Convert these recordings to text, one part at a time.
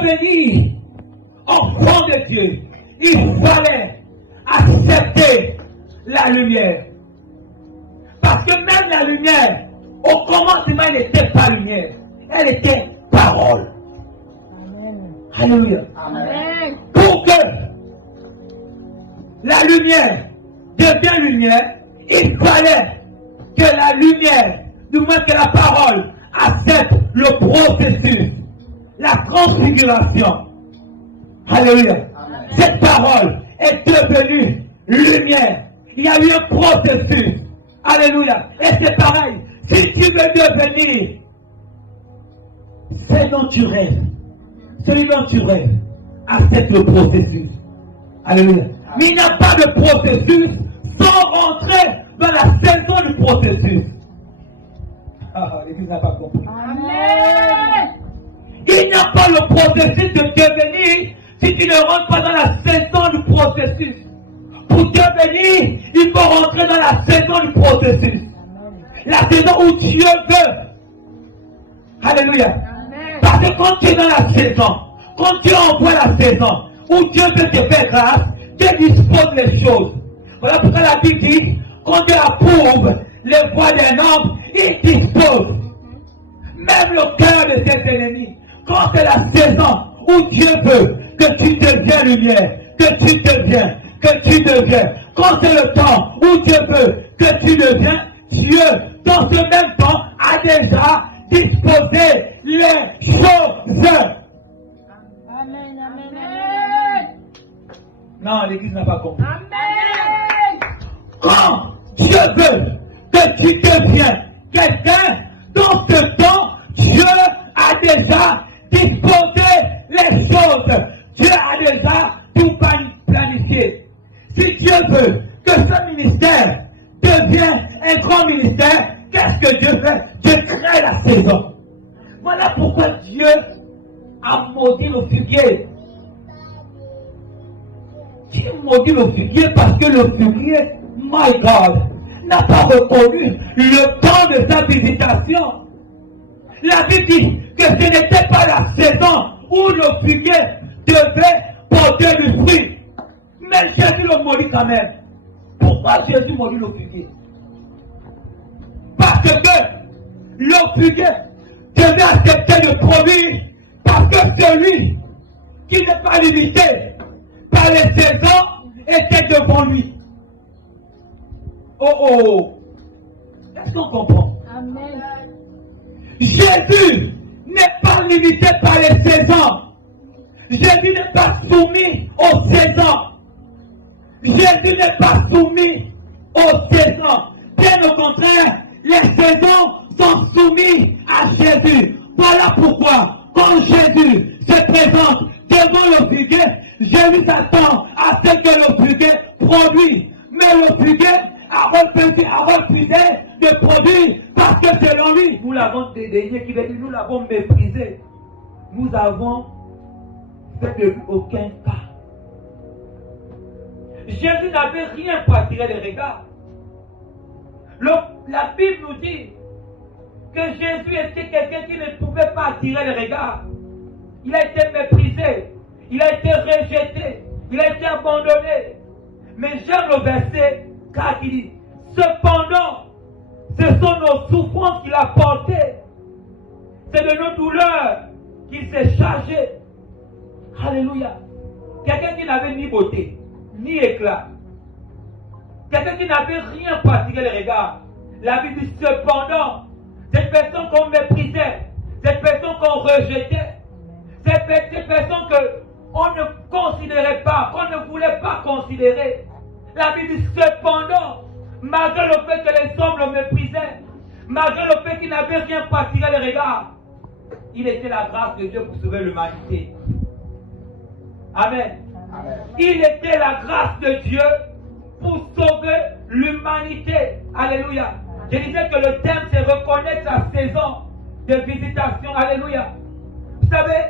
devenir enfant de Dieu, il fallait accepter la lumière. Parce que même la lumière, au commencement, elle n'était pas lumière. Elle était parole. Amen. Alléluia. Amen. Pour que la lumière devienne lumière, il fallait que la lumière, du moins que la parole, accepte le processus, la transfiguration. Alléluia. Amen. Cette parole est devenue lumière. Il y a eu un processus. Alléluia. Et c'est pareil. Si tu veux devenir ce dont tu rêves, celui dont tu rêves, accepte le processus. Alléluia. Mais il n'y a pas de processus sans rentrer dans la saison du processus. Ah, l'Église n'a pas compris. Amen. Il n'y a pas le processus de devenir si tu ne rentres pas dans la saison du processus. Pour devenir, il faut rentrer dans la saison du processus. La saison où Dieu veut. Alléluia. Amen. Parce que quand tu es dans la saison, quand Dieu envoie la saison, où Dieu veut te faire grâce, Dieu dispose les choses. Voilà pourquoi la Bible dit, quand Dieu approuve les voies d'un homme, il dispose. Même le cœur de ses ennemis. Quand c'est la saison où Dieu veut que tu deviens lumière, que tu deviens. Quand c'est le temps où Dieu veut que tu deviens, Dieu, dans ce même temps, a déjà disposé les choses. Amen, amen. Non, l'Église n'a pas compris. Amen. Quand Dieu veut que tu deviennes quelqu'un, dans ce temps, Dieu a déjà disposé les choses. Dieu a déjà tout planifié. Si Dieu veut que ce ministère devienne un grand ministère, qu'est-ce que Dieu fait? Dieu crée la saison. Voilà pourquoi Dieu a maudit le figuier. Dieu maudit le figuier parce que le figuier, my God, n'a pas reconnu le temps de sa visitation. La Bible dit que ce n'était pas la saison où le figuier devait porter du fruit. Mais Jésus le maudit quand même. Pourquoi Jésus maudit le figuier? Parce que le figuier devait accepter de produire. Parce que celui qui n'est pas limité par les saisons était devant lui. Oh oh! Est-ce qu'on comprend? Amen. Jésus n'est pas limité par les saisons. Jésus n'est pas soumis aux saisons. Jésus n'est pas soumis aux saisons. Bien au contraire, les saisons sont soumises à Jésus. Voilà pourquoi, quand Jésus se présente devant le figuier, Jésus s'attend à ce que le figuier produise. Mais le figuier a refusé de produire parce que selon lui, nous l'avons dédaigné, qui veut dire nous l'avons méprisé. Nous avons fait de lui aucun cas. Jésus n'avait rien pour attirer les regards. La Bible nous dit que Jésus était quelqu'un qui ne pouvait pas attirer les regards. Il a été méprisé, il a été rejeté, il a été abandonné. Mais Jean le verset 4 il dit, cependant, ce sont nos souffrances qu'il a portées. C'est de nos douleurs qu'il s'est chargé. Alléluia. Quelqu'un qui n'avait ni beauté, ni éclat. Quelqu'un qui n'avait rien pour attirer les regards. La Bible dit cependant, cette personne qu'on méprisait, cette personne qu'on rejetait, cette personne qu'on ne considérait pas, qu'on ne voulait pas considérer. La Bible dit cependant, malgré le fait que les hommes le méprisaient, malgré le fait qu'il n'avait rien pour attirer les regards, il était la grâce de Dieu pour sauver l'humanité. Amen. Amen. Il était la grâce de Dieu pour sauver l'humanité. Alléluia. Je disais que le thème c'est reconnaître la saison de visitation. Alléluia. Vous savez,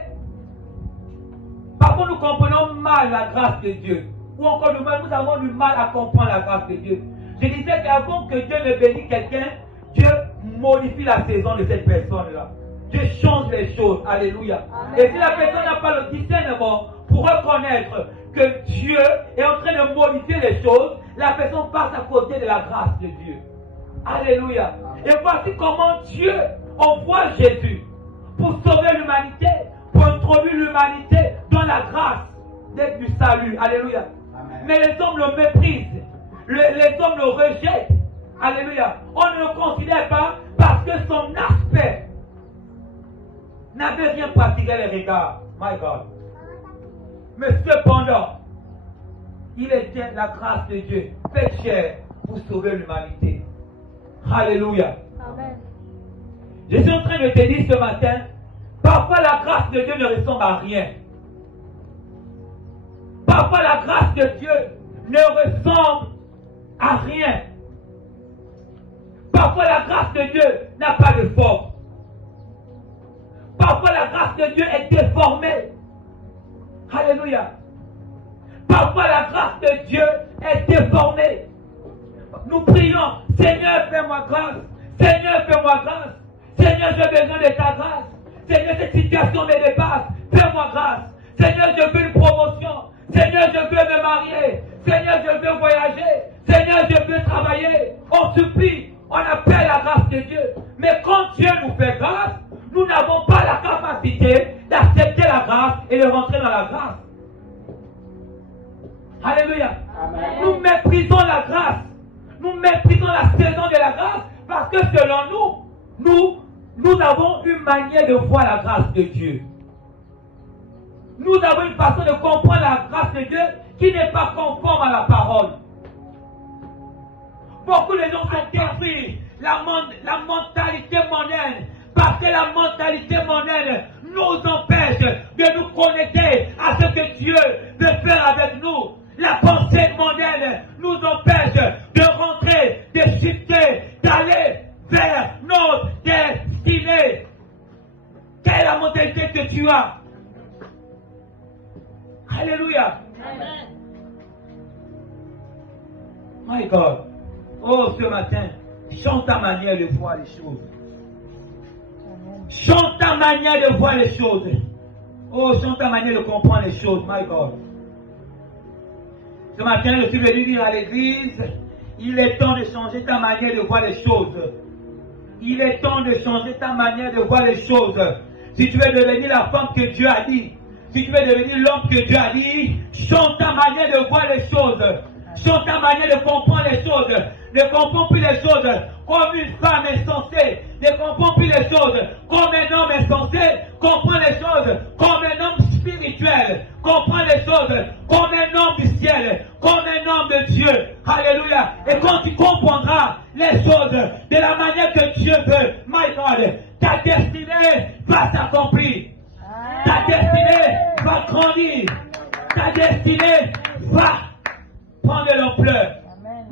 parfois nous comprenons mal la grâce de Dieu. Ou encore nous avons du mal à comprendre la grâce de Dieu. Je disais qu'avant que Dieu ne bénisse quelqu'un, Dieu modifie la saison de cette personne-là. Dieu change les choses. Alléluia. Amen. Et si la personne n'a pas le discernement pour reconnaître que Dieu est en train de modifier les choses, la personne passe à côté de la grâce de Dieu. Alléluia. Et voici comment Dieu envoie Jésus pour sauver l'humanité, pour introduire l'humanité dans la grâce du salut. Alléluia. Amen. Mais les hommes le méprisent. Les hommes le rejettent. Alléluia. On ne le considère pas parce que son aspect n'avait rien pratiqué les regards. My God. Mais cependant, il était la grâce de Dieu faite chair pour sauver l'humanité. Alléluia. Amen. Je suis en train de te dire ce matin, parfois la grâce de Dieu ne ressemble à rien. Parfois la grâce de Dieu ne ressemble à rien. Parfois la grâce de Dieu n'a pas de forme. Parfois la grâce de Dieu est déformée. Alléluia. Parfois la grâce de Dieu est déformée. Nous prions, Seigneur, fais-moi grâce. Seigneur, fais-moi grâce. Seigneur, j'ai besoin de ta grâce. Seigneur, cette situation me dépasse. Fais-moi grâce. Seigneur, je veux une promotion. Seigneur, je veux me marier. Seigneur, je veux voyager. Seigneur, je veux travailler. On supplie, on appelle la grâce de Dieu. Mais quand Dieu nous fait grâce, nous n'avons pas la capacité d'accepter la grâce et de rentrer dans la grâce. Alléluia. Amen. Nous méprisons la grâce. Nous méprisons la saison de la grâce parce que selon nous avons une manière de voir la grâce de Dieu. Nous avons une façon de comprendre la grâce de Dieu qui n'est pas conforme à la parole. Beaucoup de gens sont détruits. La mentalité mondaine. Parce que la mentalité mondaine nous empêche de nous connecter à ce que Dieu veut faire avec nous. La pensée mondaine nous empêche de rentrer, de shifter, d'aller vers notre destinée. Quelle est la mentalité que tu as? Alléluia. Amen. My God. Oh, ce matin, chante ta manière de voir les choses. Chante ta manière de voir les choses. Oh, chante ta manière de comprendre les choses. My God. Ce matin, je suis venu dire à l'église, il est temps de changer ta manière de voir les choses. Il est temps de changer ta manière de voir les choses. Si tu veux devenir la femme que Dieu a dit, si tu veux devenir l'homme que Dieu a dit, change ta manière de voir les choses. Change ta manière de comprendre les choses. Ne comprends plus les choses comme une femme insensée. Ne comprends plus les choses comme un homme insensé. Comprends les choses comme un homme spirituel. Comprends les choses comme un homme du ciel. Comme un homme de Dieu. Alléluia. Et quand tu comprendras les choses de la manière que Dieu veut, my God, ta destinée va s'accomplir. Ta destinée va grandir. Ta destinée va prendre l'ampleur.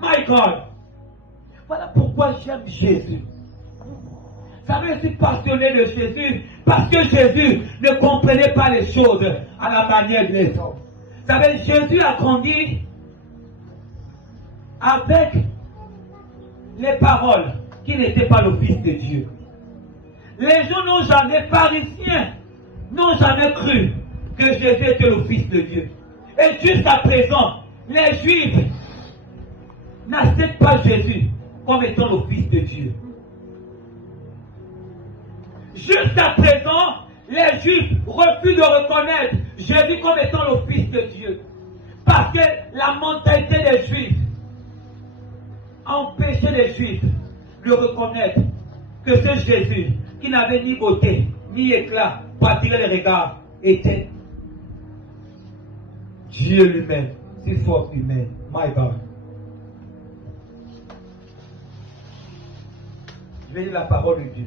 My God. Voilà pourquoi j'aime Jésus. Vous savez, je suis passionné de Jésus parce que Jésus ne comprenait pas les choses à la manière des hommes. Vous savez, Jésus a grandi avec les paroles qui n'étaient pas le Fils de Dieu. Les gens n'ont jamais, pharisiens, n'ont jamais cru que Jésus était le Fils de Dieu. Et jusqu'à présent, les Juifs n'acceptent pas Jésus comme étant le Fils de Dieu. Jusqu'à présent, les Juifs refusent de reconnaître Jésus comme étant le Fils de Dieu. Parce que la mentalité des Juifs empêchait les Juifs de reconnaître que ce Jésus, qui n'avait ni beauté, ni éclat pour attirer les regards, était Dieu lui-même, si force humaine. My God. Je vais lire la parole de Dieu.